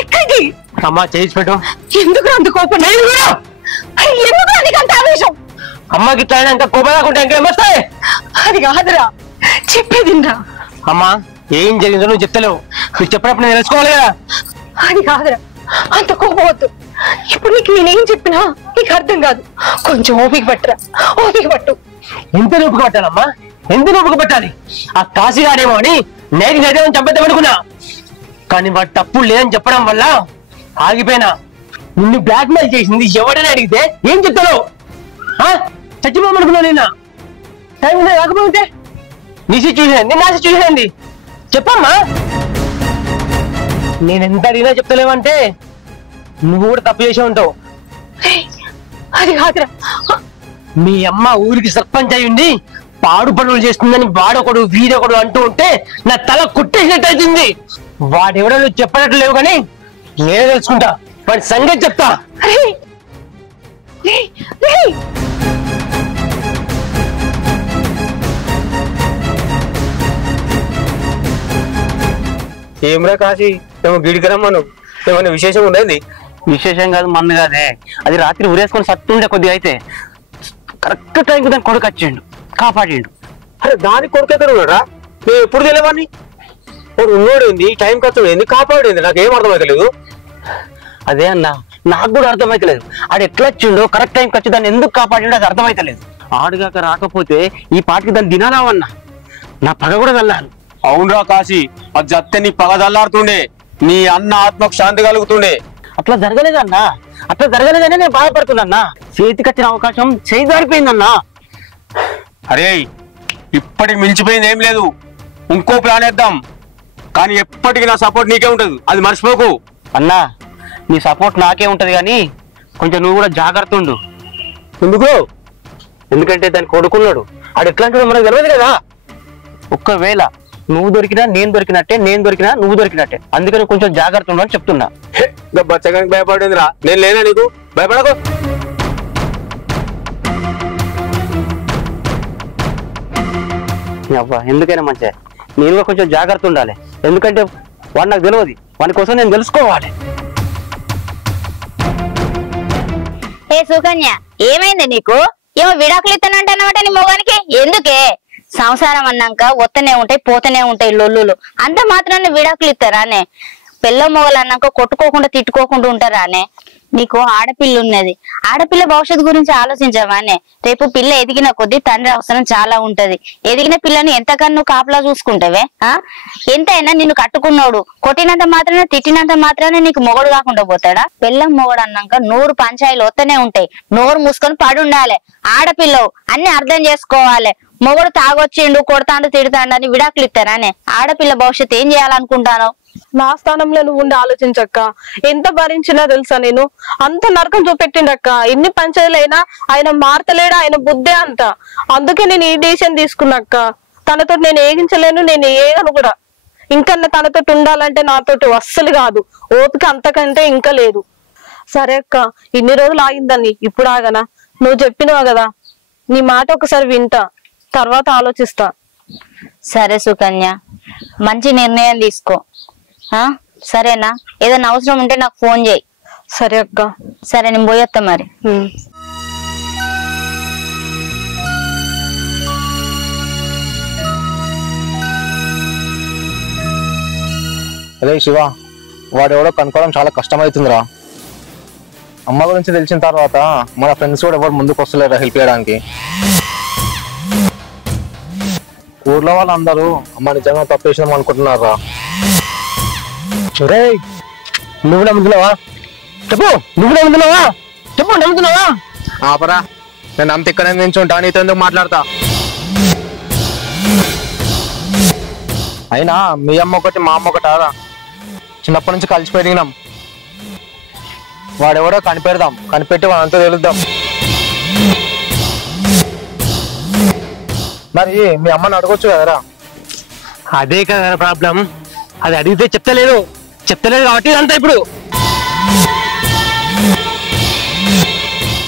ఎక్కడికి అమ్మా చేసి పెట్టు. ఎందుకు అంత కోపం? ఎందుకు నీకు అంత ఆవేశం? అమ్మకి ఇట్లా ఇంకా కోపం రాకుంటే ఇంకేమొస్తాయి? అది కాదురా, చెప్పేదిరా. అమ్మా ఏం జరిగిందో నువ్వు చెప్తలేవు. నువ్వు చెప్పినప్పుడు నేను తెలుసుకోవాలి కదా. అది కాదురా, అంత కోపం వద్దు. ఇప్పుడు నీకు నేనేం చెప్పినా నీకు అర్థం కాదు. కొంచెం ఓపిక పట్టురా, ఓపిక పట్టు. ఎంత నొప్పిక పట్టాలమ్మా, ఎంత నొప్పిక పట్టాలి? ఆ కాశీగాడేమో అని నేను నిజం చంపేద్దాం అనుకున్నా, కానీ వాడు తప్పు లేదని చెప్పడం వల్ల ఆగిపోయినా. నిన్ను బ్లాక్ మెయిల్ చేసింది ఎవడని అడిగితే ఏం చెప్తావు? చచ్చిపోమనుకున్నా నిన్న టైం రాకపోతే నీ సిచ్యువేషన్ ఏంది, నా సిచ్యువేషన్ ఏంది చెప్పమ్మా. నేను ఎంత అడిగినా చెప్తలేవంటే నువ్వు కూడా తప్పు చేసి ఉంటావు. అది కాదురా, మీ అమ్మ ఊరికి సర్పంచ్ అయ్యింది పాడు పనులు చేస్తుందని వాడొకడు వీడొకడు అంటూ ఉంటే నా తల కుట్టేసినట్టు అవుతుంది. వాడెవడో నువ్వు చెప్పినట్లు లేవు కానీ నేనే తెలుసుకుంటా, వాడి సంగతి చెప్తా. ఏమరా కాశీ, ఏమో గిడికరమ్మా, నువ్వు ఏమన్నా విశేషం ఉండేది? విశేషం కాదు, మన్ను కాదే. అది రాత్రి ఉరేసుకొని సత్తుండే కొద్దిగా అయితే కరెక్ట్ టైంకి దాని కొడుకు వచ్చిండు, కాపాడిండు. అరే దాని కొడుకు ఎక్కడ ఉన్నాడా? నేను ఎప్పుడు తెలియవాడిని. వాడు ఉన్నోడు ఏంది, టైం ఖర్చు ఏంది, కాపాడేంది, నాకేం అర్థమవుతలేదు. అదే అన్న, నాకు కూడా అర్థమైతలేదు. ఆడు ఎట్లా వచ్చిండో కరెక్ట్ టైంకి వచ్చి దాన్ని ఎందుకు కాపాడిండో అది అర్థమైతలేదు. ఆడుగాక రాకపోతే ఈ పాటికి దాన్ని తినాలావన్నా, నా పగ కూడా చల్లారు. అవునరా కాశీ, అది జత్తే నీ పగ చల్లారుతుండే, నీ అన్న ఆత్మకు శాంతి కలుగుతుండే. అట్లా జరగలేదన్నా, అట్లా జరగలేదనే నేను బాధపడుతున్నా. చేతికి వచ్చిన అవకాశం చేయి జారిపోయిందన్నా. అరే ఇప్పటికి మించిపోయింది ఏం లేదు, ఇంకో ప్లాన్ వేద్దాం. కానీ ఎప్పటికీ నా సపోర్ట్ నీకే ఉంటది, అది మర్చిపోకు. అన్నా నీ సపోర్ట్ నాకే ఉంటది, కానీ కొంచెం నువ్వు కూడా జాగ్రత్త ఉండు. ఎందుకు? ఎందుకంటే దాన్ని కొడుకున్నాడు, ఆడు ఎట్లాంటి మనకు తెలియదు కదా. ఒక్కవేళ నువ్వు దొరికినా నేను దొరికినట్టే, నేను దొరికినా నువ్వు దొరికినట్టే. అందుకని కొంచెం జాగ్రత్త ఉండని చెప్తున్నా. బచ్చగానికి భయపడేందిరా, నేను లేనా నీకు? భయపడకు. అబ్బా ఎందుకైనా మంచిగా నేను కూడా కొంచెం జాగ్రత్త ఉండాలి. ఎందుకంటే వాడు నాకు తెలియదు, వాడి కోసం నేను తెలుసుకోవాలి. ఏ సుకన్య, ఏమైంది నీకు? ఏమో విడాకులు ఇస్తానంటానమాట నీ మొగానికి? ఎందుకే? సంసారం అన్నాక వస్తూనే ఉంటాయి పోతూనే ఉంటాయి లొల్లులు. అంత మాత్రాన్ని విడాకులు ఇస్తారానే? పిల్ల మొగలు అన్నాక కొట్టుకోకుండా తిట్టుకోకుండా ఉంటారానే? నీకు ఆడపిల్ల ఉన్నది, ఆడపిల్ల భవిష్యత్తు గురించి ఆలోచించవానే? రేపు పిల్ల ఎదిగిన కొద్దీ తండ్రి అవసరం చాలా ఉంటది. ఎదిగిన పిల్లని ఎంతకన్నా నువ్వు కాపలా చూసుకుంటావే? ఎంతైనా నిన్ను కట్టుకున్నాడు, కొట్టినంత మాత్రాన తిట్టినంత మాత్రాన నీకు మొగడు కాకుండా పోతాడా? పిల్లం మొగడు అన్నాక 100 పంచాయలు వస్తూనే ఉంటాయి. నోరు మూసుకొని పడుండాలి. ఆడపిల్లవు అన్ని అర్థం చేసుకోవాలి. మొగడు తాగొచ్చిండు, కొడతాండు, తిడతాండు అని విడాకులు ఇస్తారానే? ఆడపిల్ల భవిష్యత్తు ఏం చేయాలనుకుంటాను? నా స్థానంలో నువ్వు ఉండి ఆలోచించక్క. ఎంత భరించినా తెలుసా నేను? అంత నరకం చూపెట్టిండక్క. ఎన్ని పంచాయతీలైనా ఆయన మారతలేడా, ఆయన బుద్ధే అంత. అందుకే నేను ఈ డిసిషన్ తీసుకున్నాక్క. తనతో నేను ఏగించలేను, నేను ఏగను కూడా. ఇంకన్నా తనతో ఉండాలంటే నాతోటి అస్సలు కాదు. ఓపిక అంతకంటే ఇంకా లేదు. సరే అక్క, ఇన్ని రోజులు ఆగిందని ఇప్పుడు ఆగనా? నువ్వు చెప్పినవా కదా, నీ మాట ఒకసారి వింటా, తర్వాత ఆలోచిస్తా. సరే సుకన్య, మంచి నిర్ణయం తీసుకో. సరేనా? ఏదైనా అవసరం ఉంటే నాకు ఫోన్ చేయి. సరే అక్క. సరే, నేను పోయొత్తా మరి. అదే శివ, వాడెవడో కనుక్కోవడం చాలా కష్టమవుతుందిరా. అమ్మ గురించి తెలిసిన తర్వాత మన ఫ్రెండ్స్ కూడా ఎవరు ముందుకు వస్తలేరా హెల్ప్ చేయడానికి. ఊర్లో వాళ్ళందరూ అమ్మ నిజంగా తప్పేసినాం అనుకుంటున్నారా. నువ్వు నమ్ముతున్నావా? చెప్పు, నువ్వు నమ్ముతున్నావా? చెప్పు, నమ్ముతున్నావా? ఆపరా, నేను నమ్మితే ఇక్కడే నించుంటా, నీతో ఎందుకు మాట్లాడతా. అయినా మీ అమ్మ ఒకటి మా అమ్మ ఒకటారా, చిన్నప్పటి నుంచి కలిసి పెరిగినాం. వాడెవడో కనిపెడదాం, కనిపెట్టి వాడంతా తెలుద్దాం. మరి మీ అమ్మని అడగొచ్చు కదరా. అదే కదా ప్రాబ్లం. అది అడిగితే చెప్తలేదు కాబట్టి అంతా ఇప్పుడు.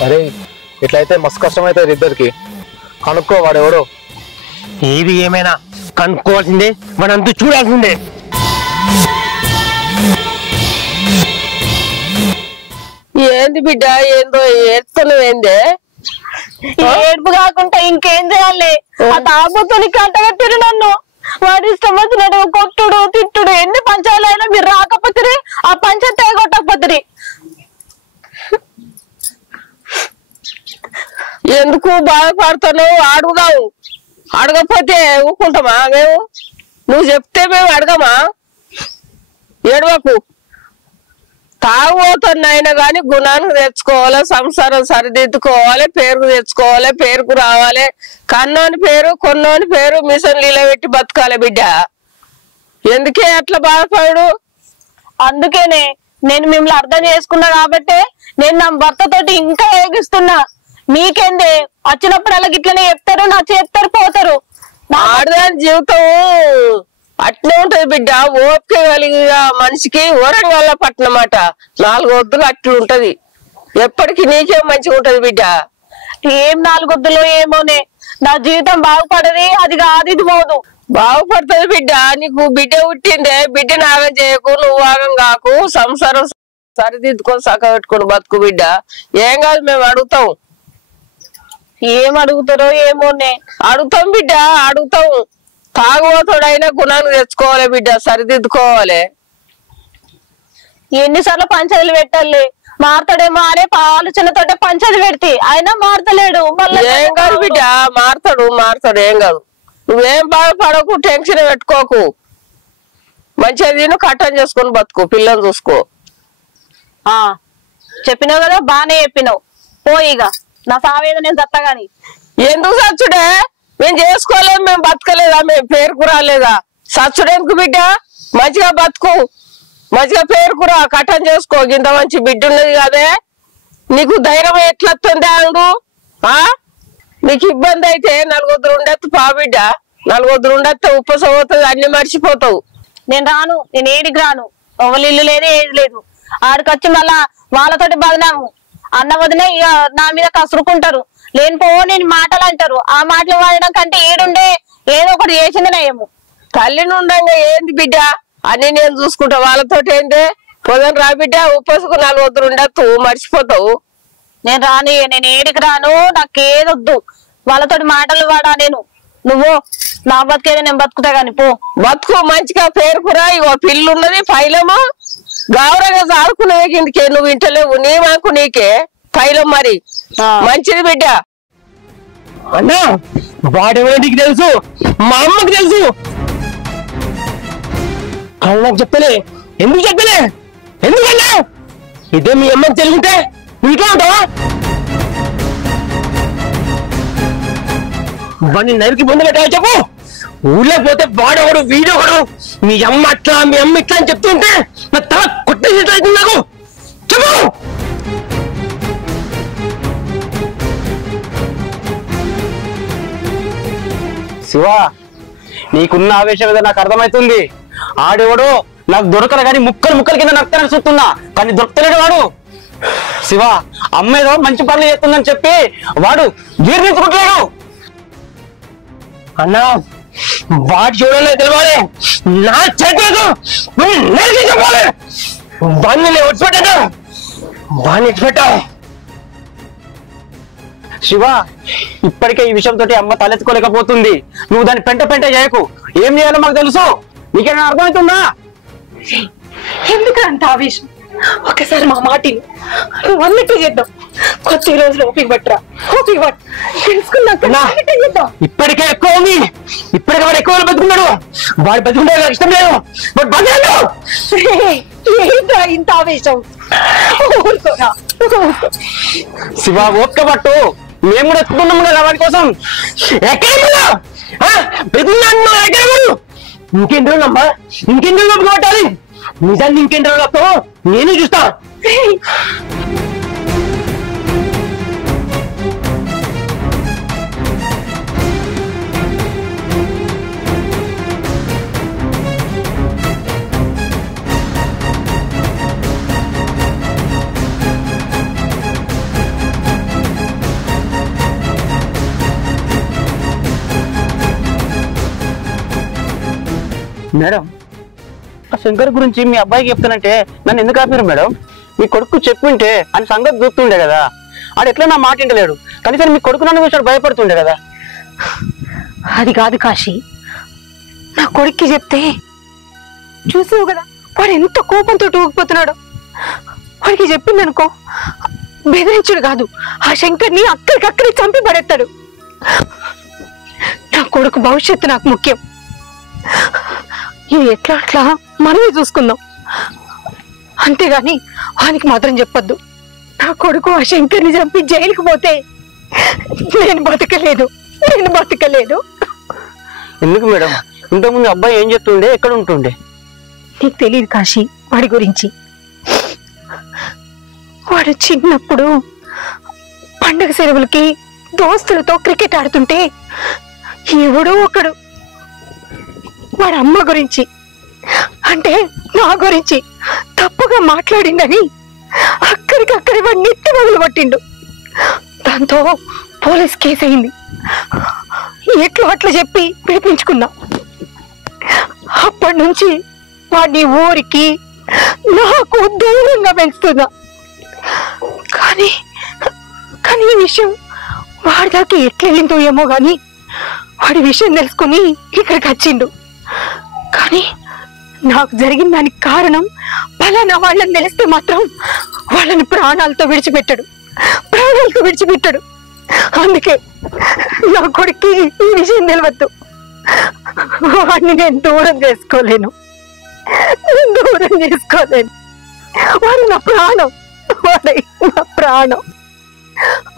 అరే ఇట్లయితే మస్తు కష్టం అవుతుంది ఇద్దరికి. కనుక్కో వాడెవడో. ఏది ఏమైనా కనుక్కోవాల్సిందే, మనంతా చూడాల్సిందే. ఏంది బిడ్డ, ఏందో ఏడుస్తున్నావేందే? ఏడుపు కాకుండా ఇంకేం చేయాలి? ఆ తాగుబోతుని కంటగట్టిరు నన్ను. వాడి ఇష్టం వచ్చినట్టు కొట్టుడు తిట్టుడు, ఎన్ని పంచాయలు అయినా మీరు రాకపోతే ఆ పంచాయతీ తెగొట్టకపోతే. ఎందుకు బాధపడతావు? అడుగుదావు. అడగకపోతే ఊకుంటామా మేము? నువ్వు చెప్తే మేము అడగమా? ఏడవకు. తాగుబోతున్నైనా గాని గుణానికి తెచ్చుకోవాలి, సంసారం సరిదిద్దుకోవాలి, పేరుకు తెచ్చుకోవాలి, పేరుకు రావాలి. కన్నోని పేరు కొన్నోని పేరు మిషన్ లీల పెట్టి బతకాలి బిడ్డ. ఎందుకే అట్లా బాధపడు? అందుకేనే నేను మిమ్మల్ని అర్థం చేసుకున్నా కాబట్టి నేను నా భర్తతోటి ఇంకా ఏగిస్తున్నా. మీకేందే వచ్చినప్పుడు అలా ఇట్లనే చెప్తారు, నచ్చ చెప్తారు, పోతారు. ఆడదాని జీవితం అట్లే ఉంటది బిడ్డ. ఓపిక కలిగిన మనిషికి ఓరంగల్ల పట్టినమాట 4 వద్దులు అట్లు ఉంటది. ఎప్పటికీ నీకేం మంచిగా ఉంటది బిడ్డ. ఏం 4 వద్దులో ఏమోనే, నా జీవితం బాగుపడది. అది కాదు ఇది పోదు. బాగుపడుతుంది బిడ్డ. నీకు బిడ్డ పుట్టిందే, బిడ్డను ఆగం చేయకు, నువ్వు ఆగం కాకు. సంసారం సరిదిద్దుకొని సక్క పెట్టుకుని బతుకు బిడ్డ. ఏం కాదు, మేము అడుగుతాం. ఏం అడుగుతారో ఏమోనే. అడుగుతాం బిడ్డ, అడుగుతాం. తాగుబోతుడైనా గుణాన్ని తెచ్చుకోవాలి బిడ్డ, సరిదిద్దుకోవాలి. ఎన్నిసార్లు పంచాయతీలు పెట్టాలి? మారతాడేమో అనే ఆలోచనతోటే పంచాయతీ పెడితే అయినా మారతలేడు. ఏం కాదు బిడ్డ, మారతాడు ఏం కాదు. నువ్వేం బాధపడకు, టెన్షన్ పెట్టుకోకు. మంచిగా తిను, కట్టం చేసుకుని బతుకు, పిల్లలు చూసుకో. చెప్పినావు కదా, బానే చెప్పినావు. పోయిగా నా సావేదో నేను చత్తగాని. ఎందుకు సచ్చుడే? మేము చేసుకోలేము, మేము బతకలేదా? మేము పేరుకు రాలేదా? సచ్చుడెందుకు బిడ్డ? మంచిగా బతుకు, మంచిగా పేరుకురా, కట్టం చేసుకో. ఇంత మంచి బిడ్డ ఉన్నది కదే, నీకు ధైర్యం ఎట్లొస్తుంది? ఆడు నీకు ఇబ్బంది అయితే 4 వద్దులు ఉండొచ్చు పా బిడ్డ. 4 వద్దులు ఉండొస్తే ఉప్పసం అవుతుంది, అన్ని మర్చిపోతావు. నేను రాను, నేను ఏడికి రాను. ఎవరి ఇల్లు లేదు, ఏది లేదు. ఆడికొచ్చి మళ్ళా వాళ్ళతోటి బదనాము. అన్న వదిలే ఇక నా మీద కసురుకుంటారు. లేనిపో నేను మాటలు అంటారు. ఆ మాటలు వాడడం కంటే ఏడుండే ఏదో ఒకటి చేసిందనేమో. తల్లిని ఉండంగా ఏంది బిడ్డ, అన్ని నేను చూసుకుంటా. వాళ్ళతోటి ఏంటి? పొద్దున రా బిడ్డ, ఉప్పసుకు 4 వద్దులు ఉండొచ్చు, మర్చిపోతావు. నేను రాను, నేను ఏడికి రాను. నాకు ఏదొద్దు, వాళ్ళతోటి మాటలు వాడా. నువ్వు నా బతికేదో నేను బతుకుతా గాని పో. బతుకు, మంచిగా పేరుకురా. ఇగో పిల్లున్నది, పైలము గౌరవంగా సాదుకునే కిందకే. నువ్వు ఇంటలేవు, నీ మాకు నీకే పైలం. మరి మంచిది బిడ్డ. అన్నా వాడేమో నీకు తెలుసు, మా అమ్మకి తెలుసు. కానీ నాకు చెప్పలే. ఎందుకు చెప్పలే? ఎందుకన్నా? ఇదే మీ అమ్మకి తెలుగుంటే ఇంట్లో ఉంటావా? వాడిని నరికి ముందు పెట్టాలి చెప్పు. ఊళ్ళో పోతే వాడొకడు వీడొకడు మీ అమ్మ అట్లా మీ అమ్మ ఇట్లా అని చెప్తుంటే నా తల కొట్టేసి నాకు చెప్పు. శివ, నీకున్న ఆవేశం ఏదో నాకు అర్థమవుతుంది. ఆడేవాడు నాకు దొరకలే కానీ ముక్కలు కింద నక్కని చూస్తున్నా, కానీ దొరకలేడు వాడు. శివ, అమ్మ ఏదో మంచి పనులు చేస్తుందని చెప్పి వాడు జీర్ణించుకుంటాడు. అన్నా వాడు చూడాలి తెలవాలి, నా చేతులకు చెప్పాలి. వాడిని నేను వచ్చిపెట్టా, వాడిని వచ్చిపెట్టా. శివ, ఇప్పటికే ఈ విషయంతో అమ్మ తలెత్తుకోలేకపోతుంది. నువ్వు దాన్ని పెంట చేయకు. ఏం చేయాలో మాకు తెలుసు. నీకేమైనా అర్థమవుతుందా? ఎందుకు అంత ఆవేశం? ఒకసారి మా మాటిని నువ్వు అన్నట్టు చేద్దాం. కొద్ది రోజులు ఓపిక పట్టరా, ఓపిక పట్టు. తెలుసుకున్నాక ఇప్పటికే ఎక్కువ ఉంది. ఇప్పటికే వాడు ఎక్కువ బతుకున్నాడు. వాడు బతుకుంటే నాకు ఇష్టం లేదు. ఏంటా ఇంత ఆవేశం? శివ, ఓపిక పట్టు. మేము కూడా ఎత్తుకున్నాము కదా వాడి కోసం. ఇంకెన్ని రోజులమ్మా, ఇంకెన్ని రోజులు కొట్టాలి? నిజాన్ని ఇంకెన్ని రోజులతో నేను చూస్తా. మేడం ఆ శంకర్ గురించి మీ అబ్బాయికి చెప్తానంటే నన్ను ఎందుకు ఆపారు మేడం? మీ కొడుకు చెప్పుంటే అని సంగతి చూస్తుండే కదా. ఆడు ఎట్లా నా మాట వింటలేడు. కనీసం మీ కొడుకు నన్ను చూసాడు భయపడుతుండే కదా. అది కాదు కాశీ, నా కొడుక్కి చెప్తే చూసావు కదా వాడు ఎంత కోపంతో ఊగిపోతున్నాడు. వాడికి చెప్పిందనుకో బెదిరించుడు కాదు, ఆ శంకర్ని అక్కడికక్కడి చంపి పడేస్తాడు. నా కొడుకు భవిష్యత్తు నాకు ముఖ్యం. ఇది ఎట్లా అట్లా మనమే చూసుకుందాం, అంతేగాని వానికి మాత్రం చెప్పొద్దు. నా కొడుకు ఆ శంకర్ని చంపి జైలుకు పోతే నేను బతకలేదు. ఎందుకు మేడం? ఇంతకుముందు అబ్బాయి ఏం చెప్తుండే, ఎక్కడ ఉంటుండే? నీకు తెలియదు కాశీ వాడి గురించి. వాడు చిన్నప్పుడు పండగ సెలవులకి దోస్తులతో క్రికెట్ ఆడుతుంటే ఎవడో ఒకడు వాడి అమ్మ గురించి అంటే నా గురించి తప్పుగా మాట్లాడిందని అక్కడికక్కడి వాడి నెత్తి మొదలు కొట్టిండు. దాంతో పోలీస్ కేసు అయింది. ఎట్లా అట్లా చెప్పి పిలిపించుకున్నా. అప్పటి నుంచి వాడిని ఊరికి నాకు దూరంగా పెంచుతున్నా. కానీ ఈ విషయం వాడి దాకా ఎట్లెళ్ళిందో ఏమో గాని వాడి విషయం తెలుసుకుని ఇక్కడికి వచ్చిండు. కానీ నాకు జరిగిన దానికి కారణం పలానా వాళ్ళని తెలిస్తే మాత్రం వాళ్ళని ప్రాణాలతో విడిచిపెట్టాడు. అందుకే నా కొడుక్కి ఈ విషయం తెలియద్దు. వాడిని నేను దూరం చేసుకోలేను. వాడు నా ప్రాణం.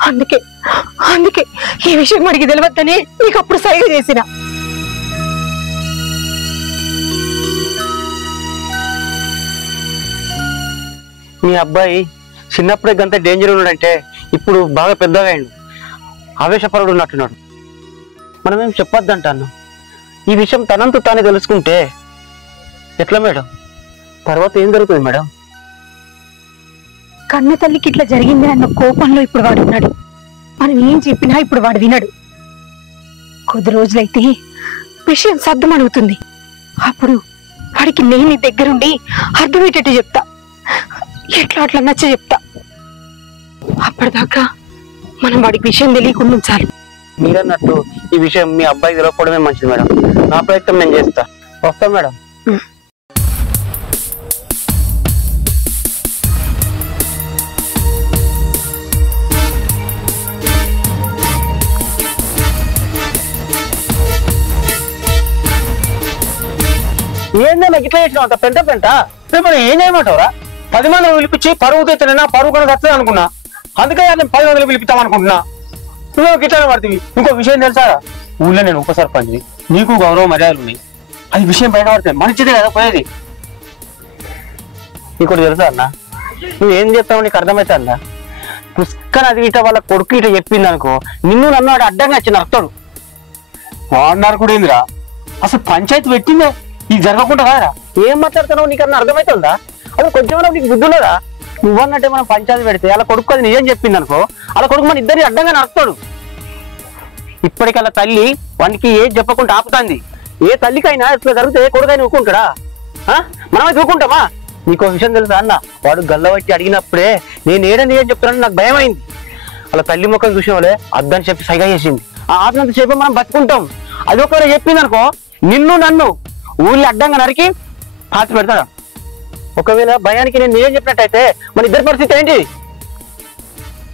అందుకే ఈ విషయం వాడికి తెలియద్దని నీకు అప్పుడు సైగ చేసిన. మీ అబ్బాయి చిన్నప్పుడే గంత డేంజర్ ఉన్నాడంటే ఇప్పుడు బాగా పెద్దగా అయిండు, ఆవేశపరుడు ఉన్నట్టున్నాడు. మనమేం చెప్పొద్దంటాను. ఈ విషయం తనంతు తానే తెలుసుకుంటే ఎట్లా మేడం? తర్వాత ఏం జరుగుతుంది మేడం? కన్న తల్లికి ఇట్లా జరిగింది అన్న కోపంలో ఇప్పుడు వాడు ఉన్నాడు. మనం ఏం చెప్పినా ఇప్పుడు వాడు వినడు. కొద్ది రోజులైతే విషయం సర్దుమణుగుతుంది. అప్పుడు వాడికి నేను నీ దగ్గరుండి అర్థమయ్యేటట్టు చెప్తా. ఎట్లా అట్లా నచ్చ చెప్తా. అప్పటిదాకా మనం వాడికి విషయం తెలియకుండా ఉంచాలి. మీరన్నట్టు ఈ విషయం మీ అబ్బాయికి తెలియకపోవడమే మంచిది మేడం. నా ప్రయత్నం నేను చేస్తా. వస్తాం మేడం. ఏందన్నా గిట్లా చేసినావు? అంత పెంట రేపు ఏం చేయమంటావురా? 10 మందిని పిలిపించి పరువు తెచ్చినా పరువు కూడా తెచ్చదు అనుకున్నా. అందుకే నేను 10 మందిని పిలిపిస్తాం అనుకుంటున్నా. నువ్వు గిట్లనే పడుతుంది. ఇంకో విషయం తెలుసా? ఊళ్ళో నేను ఉప సర్పంచ్ని, నీకు గౌరవ మర్యాదలు ఉన్నాయి. అది విషయం బయట పడుతుంది, మంచిదే కదా పోయేది. నీకు తెలుసా అన్న, నువ్వు ఏం చేస్తావు నీకు అర్థమవుతా అన్న. పుష్కర్ అది ఇట వాళ్ళ కొడుకు ఇట చెప్పింది అనుకో, నిన్ను నన్ను వాడు అడ్డంగా వచ్చి నడతాడు. వాడినారు కూడా ఏందిరా? అసలు పంచాయతీ పెట్టిందే ఇది జరగకుండా కాదా? ఏం మాట్లాడుతున్నావు? నీకు అన్న అర్థమవుతుందా? అసలు కొంచెం నీకు బుద్ధి ఉన్నదా? నువ్వన్నట్టే మనం పంచాయతీ పెడితే అలా కొడుకు అది నిజం చెప్పింది అనుకో, అలా కొడుకు మన ఇద్దరిని అడ్డంగా నడుస్తాడు. ఇప్పటికల్లా తల్లి వానికి ఏది చెప్పకుండా ఆపుతాంది. ఏ తల్లికైనా ఇట్లా జరిగితే కొడుకైనా ఊరుకుంటాడా? మనమైతే ఊరుకుంటామా? నీకో విషయం తెలుసా అన్న, వాడు గల్లబట్టి అడిగినప్పుడే నేను ఏడని ఏం చెప్తున్నాను నాకు భయం అయింది. అలా తల్లి ముఖం చూసిన వాళ్ళే అద్దని చెప్పి సైగా చేసింది. ఆ ఆత్మంత చెప్పి మనం బతుకుంటాం. అది ఒకవేళ చెప్పింది అనుకో, నిన్ను నన్ను ఊళ్ళో అడ్డంగా నరికి పాతి పెడతాడు. ఒకవేళ భయానికి నేను నిజం చెప్పినట్టయితే మన ఇద్దరి పరిస్థితి ఏంటి?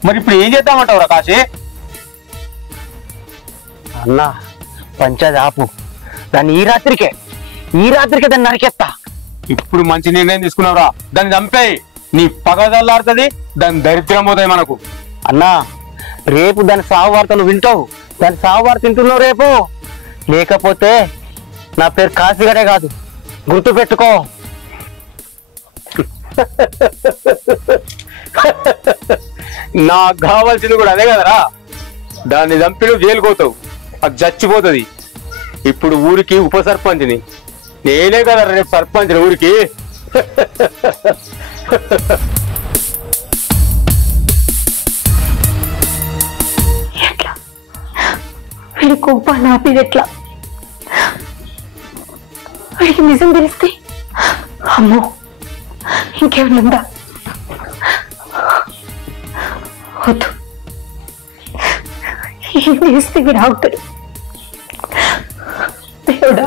మరి ఇప్పుడు ఏం చేద్దామంటావురా కాశీ? అన్నా పంచాయతీ ఆపు. దాన్ని ఈ రాత్రికే దాన్ని నరికేస్తా. ఇప్పుడు మంచి నిర్ణయం తీసుకున్నావురా. దాన్ని చంపేయి. నీ పగ చల్లారుతుంది, దాని దరిద్రం పోతాయి మనకు. అన్నా రేపు దాని సాగు వార్త నువ్వు వింటావు. దాని సాగు వార్త వింటున్నావు రేపు. లేకపోతే నా పేరు కాశీగడే కాదు, గుర్తు పెట్టుకో. నాకు కావాల్సింది కూడా అదే కదరా. దాన్ని చంపి నువ్వు జైలుకోతావు, అది చచ్చిపోతుంది. ఇప్పుడు ఊరికి ఉప సర్పంచ్ని నేనే కదా రేపు సర్పంచ్ ఊరికి. ఎట్లా వీడి కోపాన్ని ఆపేది ఎట్లా? వాడికి నిజం తెలిస్తే అమ్మో ఇంకేమైనా ఉందా? వద్దు, ఏం చేస్తే మీరు ఆగుతాడు దేవుడా.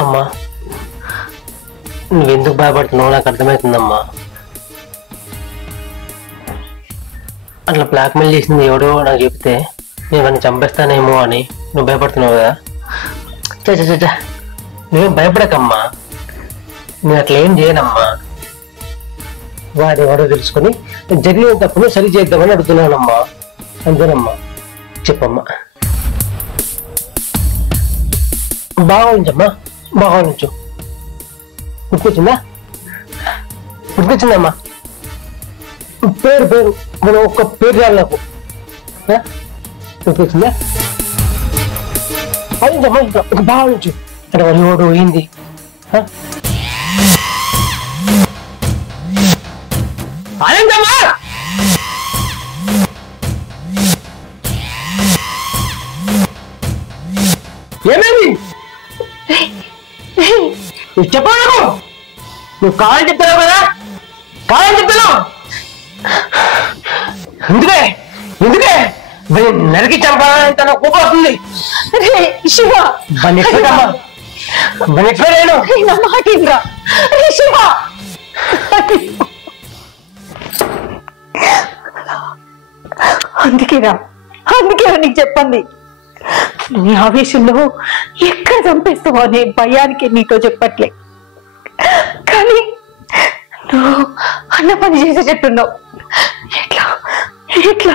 అమ్మా నువ్వెందుకు భయపడుతున్నావు నాకు అర్థమవుతుందమ్మా. అట్లా బ్లాక్మెయిల్ చేసింది ఎవడో నాకు చెప్తే నేను వాడిని చంపేస్తానేమో అని నువ్వు భయపడుతున్నావు కదా. చచ్చా నువ్వేం భయపడకమ్మా, నేను అట్లా ఏం చేయనమ్మా. వాడు ఎవడో తెలుసుకొని జరిగిన తప్పును సరి చేద్దామని అడుగుతున్నానమ్మా, అంతేనమ్మా. చెప్పమ్మా. బాగా ఉంచమ్మా, బాగా ఉంచు. గుర్తొచ్చిందా? గుర్తొచ్చిందమ్మా. పేరు పేరు మనం ఒక్క పేరు చాలు నాకు. గుర్తొచ్చిందా? అదించమ్మా, ఇంకా బాగా ఉంచు. అంటే వాడు ఎవడు ఏంది అదేంటమ్మా? ఏమైంది చెప్పాను. నువ్వు కావాలని చెప్తున్నావు కదా, కావాలని చెప్తున్నావు. ఎందుకే ఎందుకే నరికి చంపాలని తన కోపం వస్తుంది. శివ శివ అందుకేరా నీకు చెప్పండి. నీ ఆవేశంలో ఎక్కడ చంపేస్తావో అనే భయానికి నీతో చెప్పట్లే, కానీ నువ్వు అన్న పని చేసేటట్టున్నావు. ఎట్లా